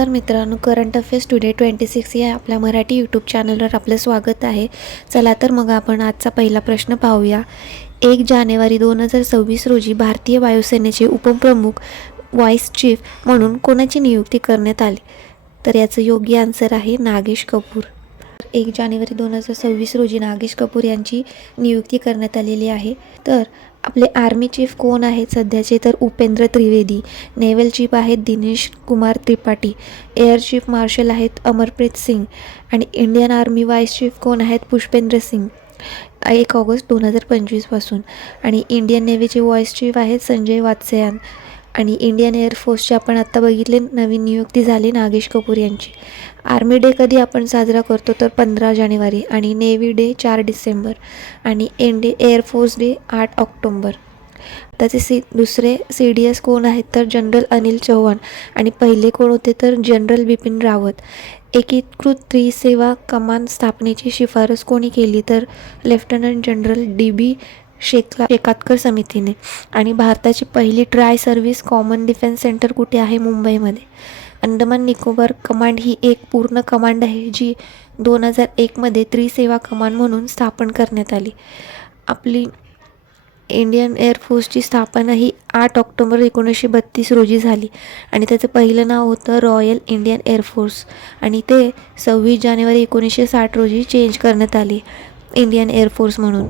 नमस्कार मित्रांनो, current affairs today 26 या आपल्या मराठी यूट्यूब चॅनलवर आपलं स्वागत आहे. चला तर मग आपण आजचा पहिला प्रश्न पाहूया. 1 जानेवारी 2026 रोजी भारतीय वायुसेनेचे उपप्रमुख व्हाईस चीफ म्हणून कोणाची नियुक्ती करण्यात आली? तर याचं योग्य आन्सर आहे नागेश कपूर. 1 जानेवारी 2026 रोजी नागेश कपूर यांची नियुक्ती करण्यात आलेली आहे. तर आपले आर्मी चीफ कोण आहेत सध्याचे? तर उपेंद्र त्रिवेदी. नेव्हल चीफ आहेत Dinesh Kumar Tripathi. Air chief marshal आहेत अमरप्रीत सिंग. आणि इंडियन आर्मी व्हाईस चीफ कोण आहेत? पुष्पेंद्र सिंग. 1 ऑगस्ट 2025 पासून. आणि इंडियन नेव्हीचे व्हाईस चीफ आहेत संजय वात्स्यायन. आणि इंडियन एअरफोर्सची आपण आत्ता बघितले नवीन नियुक्ती झाली नागेश कपूर यांची. आर्मी डे कधी आपण साजरा करतो? तर 15 जानेवारी. आणि नेव्ही डे 4 डिसेंबर. आणि एअरफोर्स डे 8 ऑक्टोंबर. त्याचे दुसरे CDS कोण आहेत? तर जनरल अनिल चौहान. आणि पहिले कोण होते? तर जनरल बिपिन रावत. एकीकृत त्रिसेवा कमान स्थापनेची शिफारस कोणी केली? तर लेफ्टनंट जनरल DB शेकातकर समितीने. आणि भारताची पहिली try service common defence centre कुठे आहे? मुंबईमध्ये. अंदमान निकोबार कमांड ही एक पूर्ण कमांड आहे जी 2001 मध्ये त्रिसेवा कमान म्हणून स्थापन करण्यात आली. आपली इंडियन एअरफोर्सची स्थापना ही 8 ऑक्टोबर 1932 रोजी झाली. आणि त्याचं पहिलं नाव होतं रॉयल इंडियन एअरफोर्स. आणि ते 26 जानेवारी 1960 रोजी चेंज करण्यात आले इंडियन एअरफोर्स म्हणून.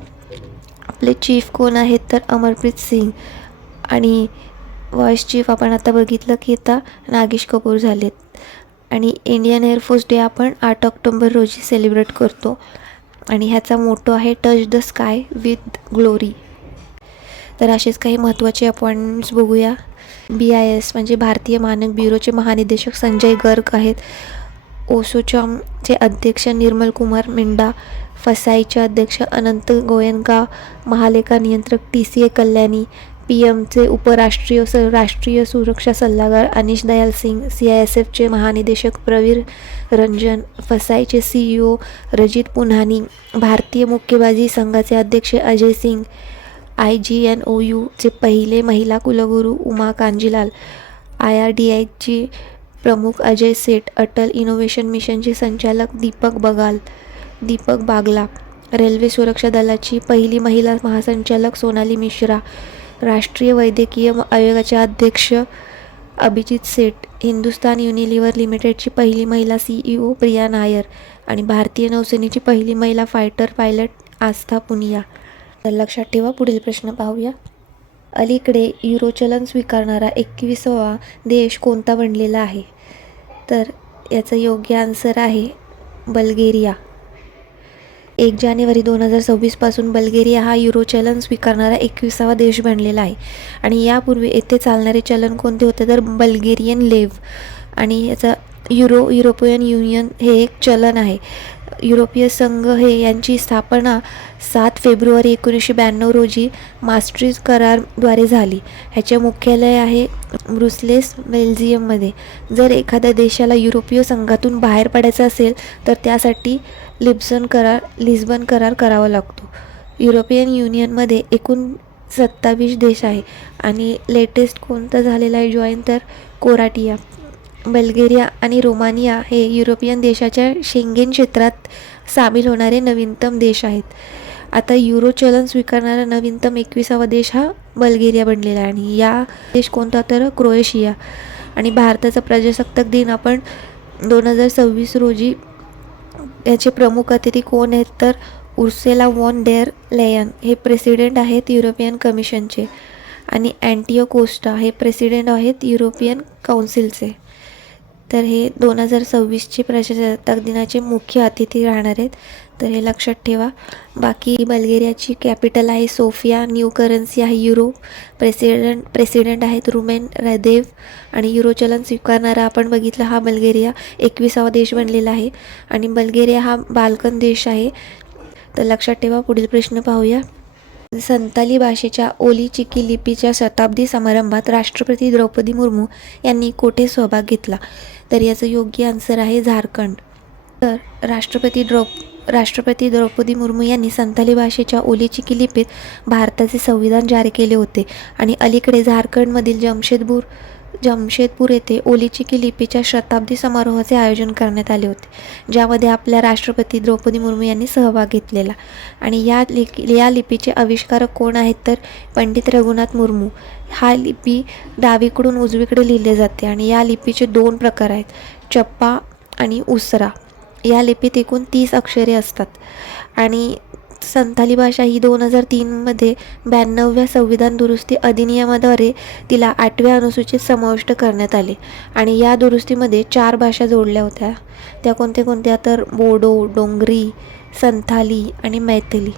आपले चीफ कोण आहेत? तर अमरप्रीत सिंग. आणि व्हाईस चीफ आपण आता बघितलं की आता नागेश कपूर झालेत. आणि इंडियन एअरफोर्स डे आपण 8 ऑक्टोबर रोजी सेलिब्रेट करतो. आणि ह्याचा मोटो आहे touch the sky with glory. तर असेच काही महत्त्वाचे अपॉइंटमेंट्स बघूया. BIS म्हणजे भारतीय मानक ब्युरोचे महानिदेशक संजय गर्ग आहेत. ओसोचॅमचे अध्यक्ष निर्मल कुमार मिंडा. फसाईचे अध्यक्ष अनंत गोयनका. महालेखा नियंत्रक TCA कल्याणी. PMचे राष्ट्रीय सुरक्षा सल्लागार अनिश दयाल सिंग. CISFचे महानिदेशक प्रवीर रंजन. फसाईचे CEO रजित पुन्हानी. भारतीय मुक्केबाजी संघाचे अध्यक्ष अजय सिंग. IGNOUचे पहिले महिला कुलगुरू उमा कांजीलाल. IRDAचे प्रमुख अजय सेठ. अटल इनोव्हेशन मिशनचे संचालक दीपक बागला. रेल्वे सुरक्षा दलाची पहिली महिला महासंचालक सोनाली मिश्रा. राष्ट्रीय वैद्यकीय आयोगाचे अध्यक्ष अभिजित सेठ. हिंदुस्तान युनिलिव्हर लिमिटेडची पहिली महिला CEO प्रिया नायर. आणि भारतीय नौसेनेची पहिली महिला फायटर पायलट आस्था पुनिया. तर लक्षात ठेवा. पुढील प्रश्न पाहूया. अलीकडे युरो चलन स्वीकारणारा 21वा देश कोणता बनलेला आहे? तर याचं योग्य आन्सर आहे बल्गेरिया. 1 जानेवारी 2026 पासून बल्गेरिया हा युरो चलन स्वीकारणारा 21वा देश बनलेला आहे. आणि यापूर्वी येथे चालणारे चलन कोणते होते? तर बल्गेरियन लेव्ह. आणि याचा युरोपियन युनियन हे एक चलन आहे. युरोपीय संघ यांची स्थापना 7 फेब्रुवारी 1992 रोजी मास्ट्रिक्ट कराराद्वारे झाली. ह्याचे मुख्यालय आहे ब्रुसेल्स, बेल्जियममध्ये. जर एखाद्या देशाला युरोपीय संघातून बाहेर पडायचं असेल तर त्यासाठी लिस्बन करार करावा लागतो. युरोपियन युनियनमध्ये एकूण 27 देश आहे. आणि लेटेस्ट कोणता झालेला आहे जॉईन? तर क्रोएशिया. बल्गेरिया आणि रोमानिया हे युरोपियन देशाच्या शेंगेन क्षेत्रात सामील होणारे नवीनतम देश आहेत. आता युरो चलन स्वीकारणारा नवीनतम 21वा देश हा बल्गेरिया बनलेला आहे. आणि या देश कोणता? तर क्रोएशिया. आणि भारताचा प्रजासत्ताक दिन आपण 2026 रोजी. याचे प्रमुख अतिथी कोण आहेत? तर उर्सुला वॉन डेर लेयन हे प्रेसिडेंट आहेत युरोपियन कमिशनचे. आणि अँटिओ कोस्टा हे प्रेसिडेंट आहेत युरोपियन काउन्सिलचे. तर हे 2026चे प्रजासत्ताक दिनाचे मुख्य अतिथी राहणार आहेत. तर हे लक्षात ठेवा. बाकी बल्गेरियाची कॅपिटल आहे सोफिया. न्यू करन्सी आहे युरो. प्रेसिडेंट आहेत रुमेन रदेव. आणि युरो चलन स्वीकारणारा आपण बघितलं हा बल्गेरिया 21वा देश बनलेला आहे. आणि बल्गेरिया हा बाल्कन देश आहे. तर लक्षात ठेवा. पुढील प्रश्न पाहूया. संताली भाषेच्या ओली चिकी लिपीच्या शताब्दी समारंभात राष्ट्रपती द्रौपदी मुर्मू यांनी कोठे सहभाग घेतला? तर याचं योग्य आन्सर आहे झारखंड. तर राष्ट्रपती द्रौपदी मुर्मू यांनी संताली भाषेच्या ओली चिकी लिपीत भारताचे संविधान जारी केले होते. आणि अलीकडे झारखंडमधील जमशेदपूर जमशेदपूर येथे ओलीचिकी लिपीच्या शताब्दी समारोहाचे आयोजन करण्यात आले होते, ज्यामध्ये आपल्या राष्ट्रपती द्रौपदी मुर्मू यांनी सहभाग घेतलेला. आणि या लिपीचे आविष्कारक कोण आहेत तर पंडित रघुनाथ मुर्मू. हा लिपी डावीकडून उजवीकडे लिहिले जाते आणि या लिपीचे 2 प्रकार आहेत, चप्पा आणि उसरा. या लिपीत एकूण 30 अक्षरे असतात आणि संथाली भाषा ही 2003मध्ये 92व्या संविधान दुरुस्ती अधिनियमाद्वारे तिला 8व्या अनुसूचीत समाविष्ट करण्यात आले. आणि या दुरुस्तीमध्ये 4 भाषा जोडल्या होत्या. त्या कोणत्या तर बोडो, डोंगरी, संथाली आणि मैथिली.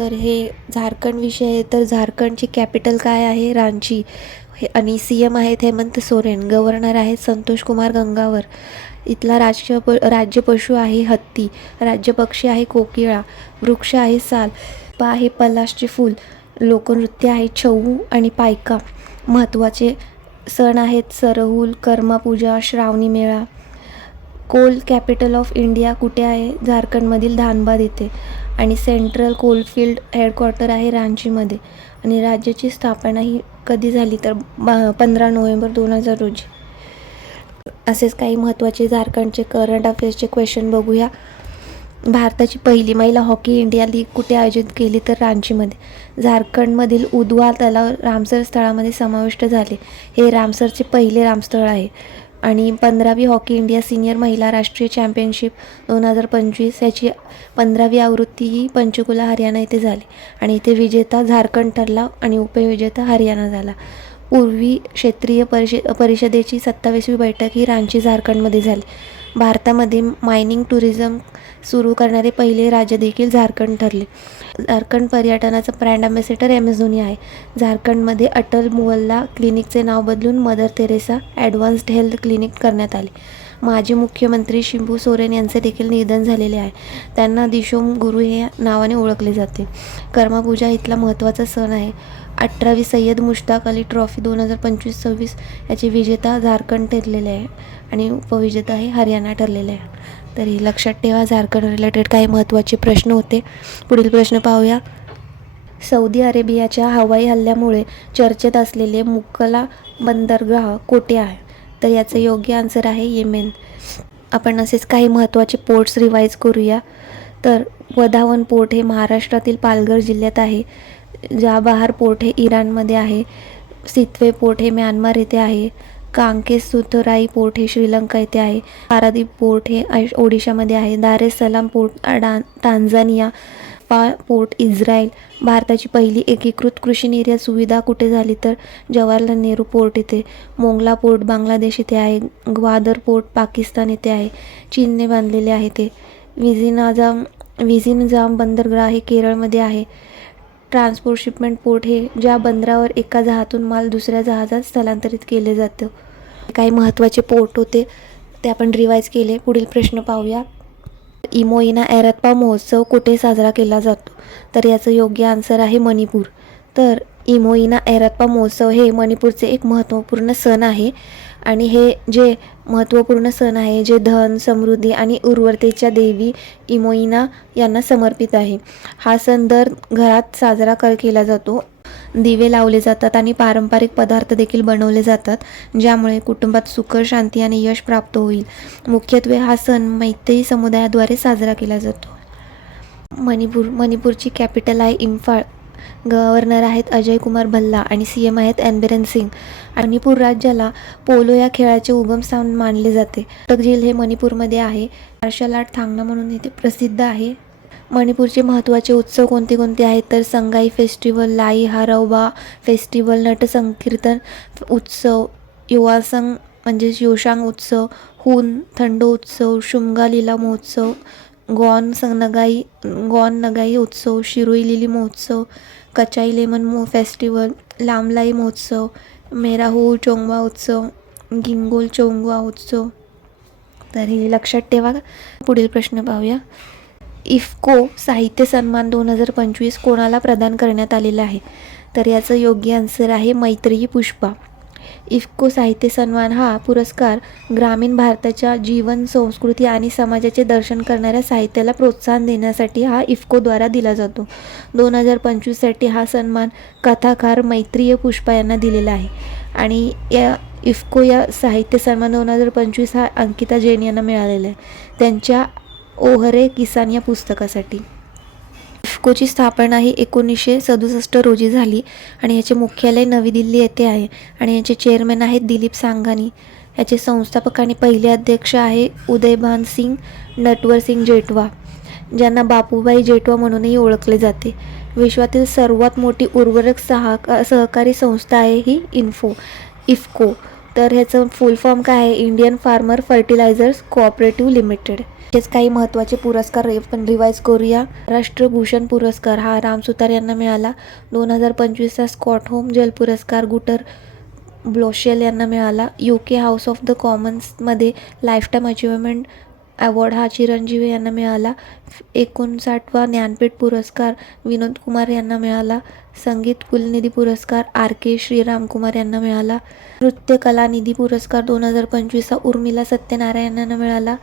तर हे झारखंड विषय आहे. तर झारखंडची कॅपिटल काय आहे? रांची. आणि CM आहेत हेमंत सोरेन. गव्हर्नर आहेत संतोष कुमार गंगावर. इथला राज्य पशु आहे हत्ती. राज्य पक्षी आहे कोकिळा. वृक्ष आहे साल. आहे पलाशचे फूल. लोकनृत्य आहे छऊ आणि पायका. महत्त्वाचे सण आहेत सरहुल, कर्मापूजा, श्रावणी मेळा. कोल कॅपिटल ऑफ इंडिया कुठे आहे? झारखंडमधील धानबाद येथे. आणि सेंट्रल कोलफील्ड हेडक्वार्टर आहे रांचीमध्ये. आणि राज्याची स्थापना ही कधी झाली तर 15 नोव्हेंबर 2000 रोजी. असेच काही महत्त्वाचे झारखंडचे करंट अफेअर्सचे क्वेश्चन बघूया. भारताची पहिली महिला हॉकी इंडिया लीग कुठे आयोजित केली तर रांचीमध्ये. झारखंडमधील उदवा तलाव रामसर स्थळामध्ये समाविष्ट झाले. हे रामसरचे पहिले रामस्थळ आहे. आणि 15वी हॉकी इंडिया सिनियर महिला राष्ट्रीय चॅम्पियनशिप 2025 याची 15वी आवृत्ती ही पंचकुला हरियाणा येथे झाली. आणि इथे विजेता झारखंड ठरला आणि उपविजेता हरियाणा झाला. पूर्वी क्षेत्रीय परिषदेची 27वी बैठक ही रांची झारखंडमध्ये झाली. भारतामध्ये मायनिंग टुरिझम सुरू करणारे पहिले राज्य देखील झारखंड ठरले. झारखंड पर्यटनाचा ब्रँड अँबॅसेडर MS धोनी आहे. झारखंडमध्ये अटल मुवल्ला क्लिनिकचे नाव बदलून Mother Teresa advanced health clinic करण्यात आले. माजी मुख्यमंत्री शिंबू सोरेन यांचे देखील निधन झालेले आहे. त्यांना दिशोम गुरु हे नावाने ओळखले जाते. कर्मापूजा इथला महत्त्वाचा सण आहे. 18वी सय्यद मुश्ताक अली ट्रॉफी 2025-26 याचे विजेता झारखंड ठरलेले आहे आणि उपविजेता हे हरियाणा ठरलेले आहे. तरी लक्षात ठेवा, झारखंड रिलेटेड काही महत्त्वाचे प्रश्न होते. पुढील प्रश्न पाहूया. सौदी अरेबियाच्या हवाई हल्ल्यामुळे चर्चेत असलेले मुक्काला बंदरगाह कोठे आहे? तर याचं योग्य आन्सर आहे येमेन. आपण असेच काही महत्त्वाचे पोर्ट्स रिवाईज करूया. तर वधावन पोर्ट हे महाराष्ट्रातील पालघर जिल्ह्यात आहे. जाबहार पोर्ट हे इराणमध्ये आहे. सितवे पोर्ट हे म्यानमार येथे आहे. कांकेसुथराई पोर्ट हे श्रीलंका येथे आहे. पारादीप पोर्ट हे ओडिशामध्ये आहे. दार एस सलाम पोर्ट टांझानिया. Port Israel. भारताची पहिली एकीकृत कृषी निर्यात सुविधा कुठे झाली तर जवाहरलाल नेहरू पोर्ट येथे. मोंगला पोर्ट बांगलादेश येथे आहे. ग्वादर पोर्ट पाकिस्तान येथे आहे. चीनने बांधलेले आहे ते. विझिनजाम बंदरगाह हे केरळमध्ये आहे. ट्रान्सपोर्ट शिपमेंट पोर्ट हे ज्या बंदरावर एका जहाजातून माल दुसऱ्या जहाजात स्थलांतरित केले जातं. काही महत्त्वाचे पोर्ट होते ते आपण रिवाईज केले. पुढील प्रश्न पाहूया. इमोईना एरत्पा महोत्सव कुठे साजरा केला जातो? तर याचं योग्य आन्सर आहे मणिपूर. तर इमोईना एरत्पा महोत्सव हे मणिपूरचे एक महत्त्वपूर्ण सण आहे. आणि हे जे महत्त्वपूर्ण सण आहे जे धन, समृद्धी आणि उर्वरतेच्या देवी इमोईना यांना समर्पित आहे. हा सण दर घरात साजरा केला जातो. दिवे लावले जातात आणि पारंपरिक पदार्थ देखील बनवले जातात, ज्यामुळे कुटुंबात सुख, शांती आणि यश प्राप्त होईल. मुख्यत्वे हा सण मैतेई समुदायाद्वारे साजरा केला जातो. मणिपूरची कॅपिटल आहे इम्फाळ. गव्हर्नर आहेत अजय कुमार भल्ला आणि CM आहेत एन बिरेन सिंग. मणिपूर राज्याला पोलो या खेळाचे उगमस्थान मानले जाते. कटक झील हे मणिपूरमध्ये आहे. मार्शल आर्ट थांगना म्हणून इथे प्रसिद्ध आहे. मणिपूरचे महत्त्वाचे उत्सव कोणते आहेत तर संगाई फेस्टिवल, लाई हारौबा फेस्टिवल, नटसंकीर्तन उत्सव, युवासंग म्हणजेच योशांग उत्सव, हून थंडो उत्सव, शुमगा लीला महोत्सव, गॉन नगाई उत्सव, शिरोई लिली महोत्सव, कचाई लेमन फेस्टिवल, लामलाई महोत्सव, मेराहू चोंगवा उत्सव, गिंगोल चोंगवा उत्सव. तर हे लक्षात ठेवा. पुढील प्रश्न पाहूया. इफ्को साहित्य सन्मान 2025 कोणाला प्रदान करण्यात आलेला आहे? तर याचं योग्य आन्सर आहे मैत्रेयी पुष्पा. इफ्को साहित्य सन्मान हा पुरस्कार ग्रामीण भारताच्या जीवन, संस्कृती आणि समाजाचे दर्शन करणाऱ्या साहित्याला प्रोत्साहन देण्यासाठी हा इफ्कोद्वारा दिला जातो. 2025 साठी हा सन्मान कथाकार मैत्रेयी पुष्पा यांना दिलेला आहे. आणि या इफ्को या साहित्य सन्मान 2025 हा अंकिता जैन यांना मिळालेला आहे त्यांच्या ओहरे किसान या पुस्तकासाठी. इफ्कोची स्थापना ही 1967 रोजी झाली आणि याचे मुख्यालय नवी दिल्ली येथे आहे आणि याचे चेअरमॅन आहेत दिलीप सांघानी. याचे संस्थापक आणि पहिले अध्यक्ष आहे उदयभान सिंग नटवरसिंग जेठवा, ज्यांना बापूभाई जेठवा म्हणूनही ओळखले जाते. विश्वातील सर्वात मोठी उर्वरक सहकारी संस्था आहे ही इफ्को. तर ह्याचं फुल फॉर्म काय आहे? Indian farmer fertilisers cooperative limited. तेच काही महत्त्वाचे पुरस्कार आपण रिवाईज करूया. राष्ट्रभूषण पुरस्कार हा राम सुतार यांना मिळाला. 2025चा स्कॉटहोम जल पुरस्कार गुटर ब्लोशेल यांना मिळाला. UK हाऊस ऑफ द कॉमन्समध्ये लाईफटाईम अचिव्हमेंट अवॉर्ड हा चिरंजीवी यांना मिळाला. 59वा ज्ञानपीठ पुरस्कार विनोद कुमार यांना मिळाला. संगीत कुलनिधी पुरस्कार RK श्रीरामकुमार यांना मिळाला. नृत्य कलानिधी पुरस्कार 2025 उर्मिला सत्यनारायण यांना मिळाला.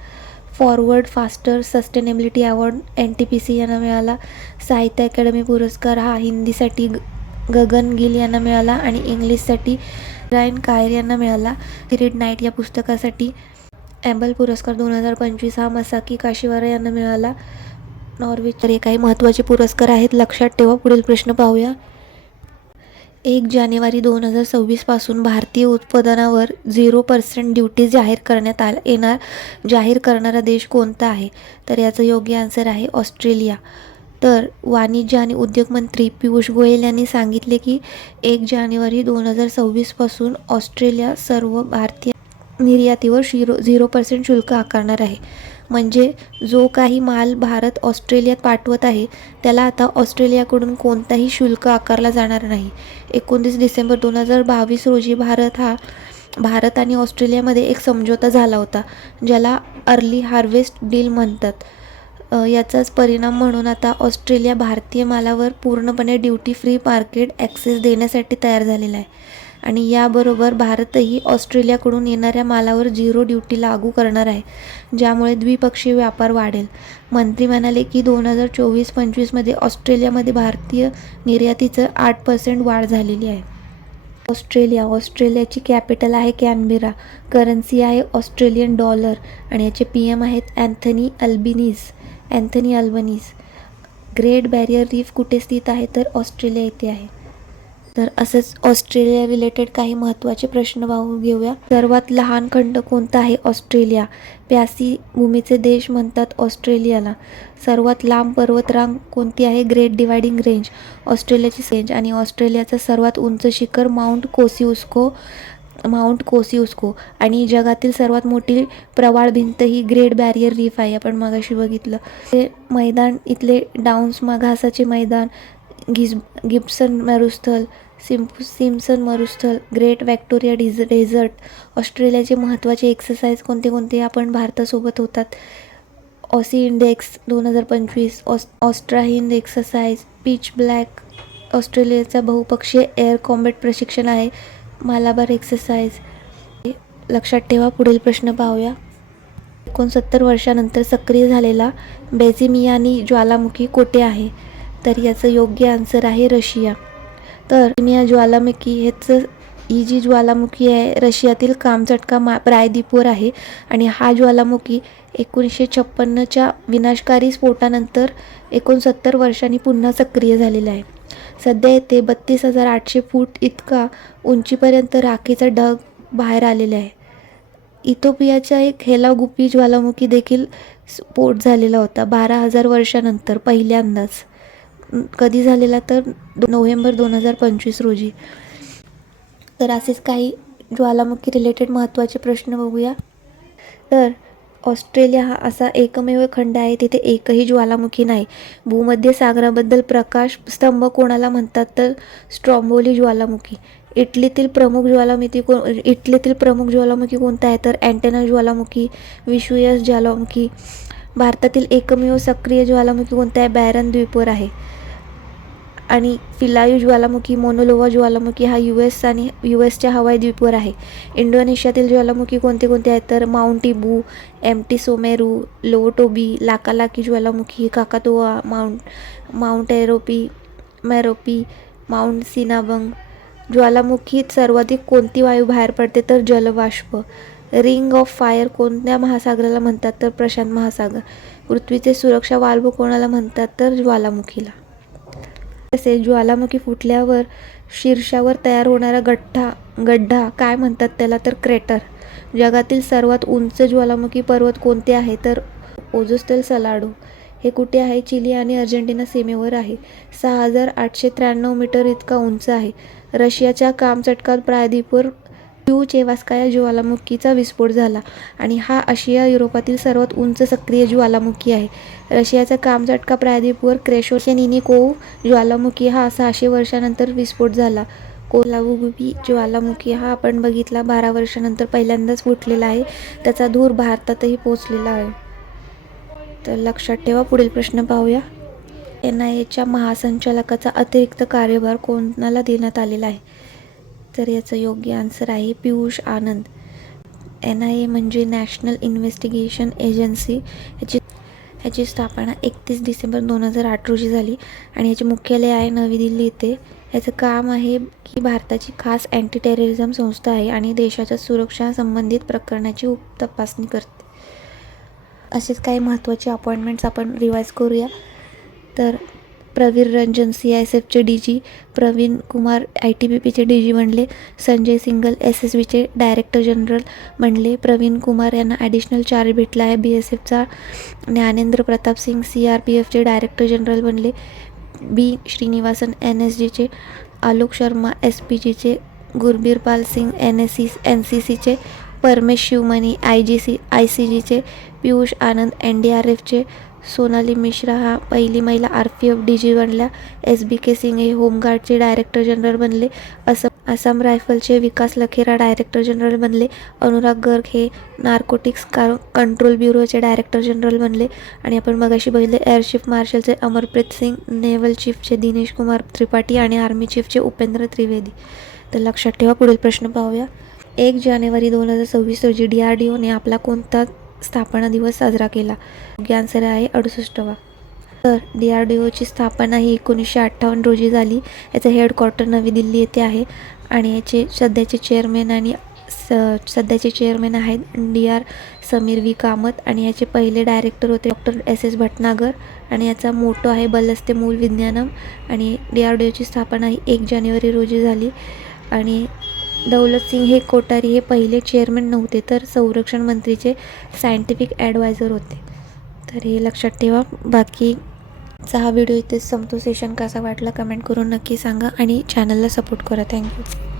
Forward faster sustainability award NTPC यांना मिळाला. साहित्य अकादमी पुरस्कार हा हिंदीसाठी गगन गिल यांना मिळाला आणि इंग्लिशसाठी रायन कायर यांना मिळाला. रीड नाईट या पुस्तकासाठी ॲबल पुरस्कार 2025 हा मसाकी काशीवारा यांना मिळाला. नॉर्वे. तर हे काही महत्त्वाचे पुरस्कार आहेत, लक्षात ठेवा. पुढील प्रश्न पाहूया. 1 जानेवारी 2026 पासून भारतीय उत्पादनावर 0% ड्युटी जाहीर करणारा देश कोणता आहे? तर याचं योग्य आन्सर आहे ऑस्ट्रेलिया. तर वाणिज्य आणि उद्योग मंत्री पियुष गोयल यांनी सांगितले की 1 जानेवारी 2026 पासून ऑस्ट्रेलिया सर्व भारतीय निर्यातीवर 0% शुल्क आकारणार आहे. म्हणजे जो काही माल भारत ऑस्ट्रेलियात पाठवत आहे त्याला आता ऑस्ट्रेलियाकडून कोणताही शुल्क आकारला जाणार नाही. 29 डिसेंबर 2022 रोजी भारत आणि ऑस्ट्रेलियामध्ये एक समझोता झाला होता, ज्याला अर्ली हार्वेस्ट डील म्हणतात. याचाच परिणाम म्हणून आता ऑस्ट्रेलिया भारतीय मालावर पूर्णपणे ड्युटी फ्री मार्केट ॲक्सेस देण्यासाठी तयार झालेला आहे आणि याबरोबर भारतही ऑस्ट्रेलियाकडून येणाऱ्या मालावर 0 ड्युटी लागू करणार आहे, ज्यामुळे द्विपक्षीय व्यापार वाढेल. मंत्री म्हणाले की 2024-25मध्ये ऑस्ट्रेलियामध्ये भारतीय निर्यातीचं 8% वाढ झालेली आहे. ऑस्ट्रेलियाची कॅपिटल आहे कॅनबेरा. करन्सी आहे ऑस्ट्रेलियन डॉलर आणि याचे PM आहेत Anthony Albanese. Great barrier reef कुठे स्थित आहे? तर ऑस्ट्रेलिया येथे आहे. तर असंच ऑस्ट्रेलिया रिलेटेड काही महत्त्वाचे प्रश्न पाहून घेऊया. सर्वात लहान खंड कोणता आहे? ऑस्ट्रेलिया. प्यासी भूमीचे देश म्हणतात ऑस्ट्रेलियाला. सर्वात लांब पर्वतरांग कोणती आहे? Great dividing range. ऑस्ट्रेलियाची रेंज आणि ऑस्ट्रेलियाचं सर्वात उंच शिखर माउंट कोसियुस्को आणि जगातील सर्वात मोठी प्रवाळ भिंत ही ग्रेट बॅरियर रीफ आहे. आपण मगाशी बघितलं ते मैदान. इथले डाऊन्स घासाचे मैदान, गिब्सन मरुस्थल, सिम्पसन मरुस्थल, ग्रेट व्हिक्टोरिया डेझर्ट. ऑस्ट्रेलियाचे महत्त्वाचे एक्सरसाइज कोणते आपण भारतासोबत होतात? Aussie index 2025, AustraHind exercise, pitch black. ऑस्ट्रेलियाचा बहुपक्षीय एअर कॉम्बॅट प्रशिक्षण आहे मालाबार एक्सरसाइज. लक्षात ठेवा. पुढील प्रश्न पाहूया. 69 वर्षानंतर सक्रिय झालेला बेझिमियानी ज्वालामुखी कोठे आहे? तर याचं योग्य आन्सर आहे रशिया. तर बेझिमिया ज्वालामुखी ही जी ज्वालामुखी आहे रशियातील कामचटका प्रायद्वीपवर आहे आणि हा ज्वालामुखी 1956च्या विनाशकारी स्फोटानंतर 69 वर्षांनी पुन्हा सक्रिय झालेला आहे. सध्या येथे 32,800 फूट इतका उंचीपर्यंत राखेचा ढग बाहेर आलेला आहे. इथिओपियाचा एक हेलागुपी ज्वालामुखी देखील स्फोट झालेला होता 12,000 वर्षानंतर पहिल्यांदाच. कधी झालेला? तर नोव्हेंबर 2025 रोजी. तर असेच काही ज्वालामुखी रिलेटेड महत्त्वाचे प्रश्न बघूया. तर ऑस्ट्रेलिया हा असा एकमेव खंड आहे तिथे एकही ज्वालामुखी नाही. भूमध्य सागराबद्दल प्रकाश स्तंभ कोणाला म्हणतात? तर स्ट्रॉम्बोली ज्वालामुखी. इटलीतील प्रमुख ज्वालामुखी कोणता आहे? तर अँटेना ज्वालामुखी, विषुयस ज्वालामुखी. भारतातील एकमेव सक्रिय ज्वालामुखी कोणता आहे? बॅरन द्वीपवर आहे. आणि फिलायू ज्वालामुखी, मोनोलोवा ज्वालामुखी हा US च्या हवाई द्वीपवर आहे. इंडोनेशियातील ज्वालामुखी कोणते आहेत? तर माउंट इबू, एमटी सोमेरू, लोवोटोबी, लाकालाकी ज्वालामुखी, काकातोआ, माउंट मेरोपी, माउंट सिनाबंग, ज्वालामुखीत सर्वाधिक कोणती वायू बाहेर पडते? तर जलबाष्प. रिंग ऑफ फायर कोणत्या महासागराला म्हणतात? तर प्रशांत महासागर. पृथ्वीचे सुरक्षा वाल्व कोणाला म्हणतात? तर ज्वालामुखीला. तसेच ज्वालामुखी फुटल्यावर शीर्षावर तयार होणारा गड्ढा काय म्हणतात त्याला? तर क्रेटर. जगातील सर्वात उंच ज्वालामुखी पर्वत कोणते आहे? तर ओझोस्टेल सलाडो. हे कुठे आहे? चिली आणि अर्जेंटिना सीमेवर आहे. 6,893 मीटर इतका उंच आहे. रशियाच्या कामचटका प्रायद्वीपवर चेवास्काया ज्वालामुखीचा विस्फोट झाला आणि हा आशिया युरोपातील सर्वात उंच सक्रिय ज्वालामुखी आहे. रशियाच्या कामचटका प्रायद्वीपवर क्रेशोनिनिकोव ज्वालामुखी हा 600 वर्षांनंतर विस्फोट झाला. कोलाबुबी ज्वालामुखी हा आपण बघितला 12 वर्षांनंतर पहिल्यांदाच फुटलेला आहे. त्याचा धूर भारतातही पोहोचलेला आहे. तर लक्षात ठेवा. पुढील प्रश्न पाहूया. NIAच्या महासंचालकाचा अतिरिक्त कार्यभार कोणाला देण्यात आलेला आहे? तर याचं योग्य आन्सर आहे पियुष आनंद. NIA म्हणजे नॅशनल इन्व्हेस्टिगेशन एजन्सी. ह्याची स्थापना 31 डिसेंबर 2008 रोजी झाली आणि याचे मुख्यालय आहे नवी दिल्ली येथे. याचं काम आहे की भारताची खास अँटी टेररिझम संस्था आहे आणि देशाच्या सुरक्षा संबंधित प्रकरणाची तपासणी करते. असेच काही महत्त्वाचे अपॉइंटमेंट्स आपण रिवाईज करूया. तर प्रवीर रंजन CISFचे DG, प्रवीण कुमार ITBPचे DG बनले. संजय सिंगल SSBचे डायरेक्टर जनरल बनले. प्रवीण कुमार यांना ॲडिशनल चार्ज भेटला आहे BSFचा. ज्ञानेंद्र प्रताप सिंग CRPFचे डायरेक्टर जनरल बनले. B श्रीनिवासन NSGचे. आलोक शर्मा SPGचे. गुरबीरपाल सिंग NCCचे. परमेश शिवमणी ICGचे. पियुष आनंद NDRFचे. सोनाली मिश्रा हा पहिली महिला RPF DG बनल्या. SBK सिंग हे होमगार्डचे डायरेक्टर जनरल बनले. आसाम रायफलचे विकास लखेरा डायरेक्टर जनरल बनले. अनुराग गर्ग हे नार्कोटिक्स कंट्रोल ब्युरोचे डायरेक्टर जनरल बनले. आणि आपण मगाशी बघितले एअर चीफ मार्शलचे अमरप्रीत सिंग, नेव्हल चीफचे दिनेश कुमार त्रिपाठी आणि आर्मी चीफचे उपेंद्र त्रिवेदी. तर लक्षात ठेवा. पुढील प्रश्न पाहूया. 1 जानेवारी 2026 रोजी DRDOने आपला कोणता स्थापना दिवस साजरा केला? योग्य आन्सर आहे 68वा. तर DRDOची स्थापना ही 1958 रोजी झाली. याचं हेडक्वार्टर नवी दिल्ली येथे आहे आणि याचे सध्याचे चेअरमॅन आहेत DR समीर V कामत आणि याचे पहिले डायरेक्टर होते डॉक्टर SS भटनागर आणि याचा मोटो आहे बलस्ते मूल विज्ञानम. आणि DRDOची स्थापना ही 1 जानेवारी रोजी झाली. आणि दौलत सिंग हे कोठारी हे पहिले चेअरमॅन नव्हते तर संरक्षण मंत्रीचे सायंटिफिक ॲडवायझर होते. तर हे लक्षात ठेवा. बाकीचा हा व्हिडिओ इथेच संपतो. सेशन कसा वाटला कमेंट करून नक्की सांगा आणि चॅनलला सपोर्ट करा. थँक्यू.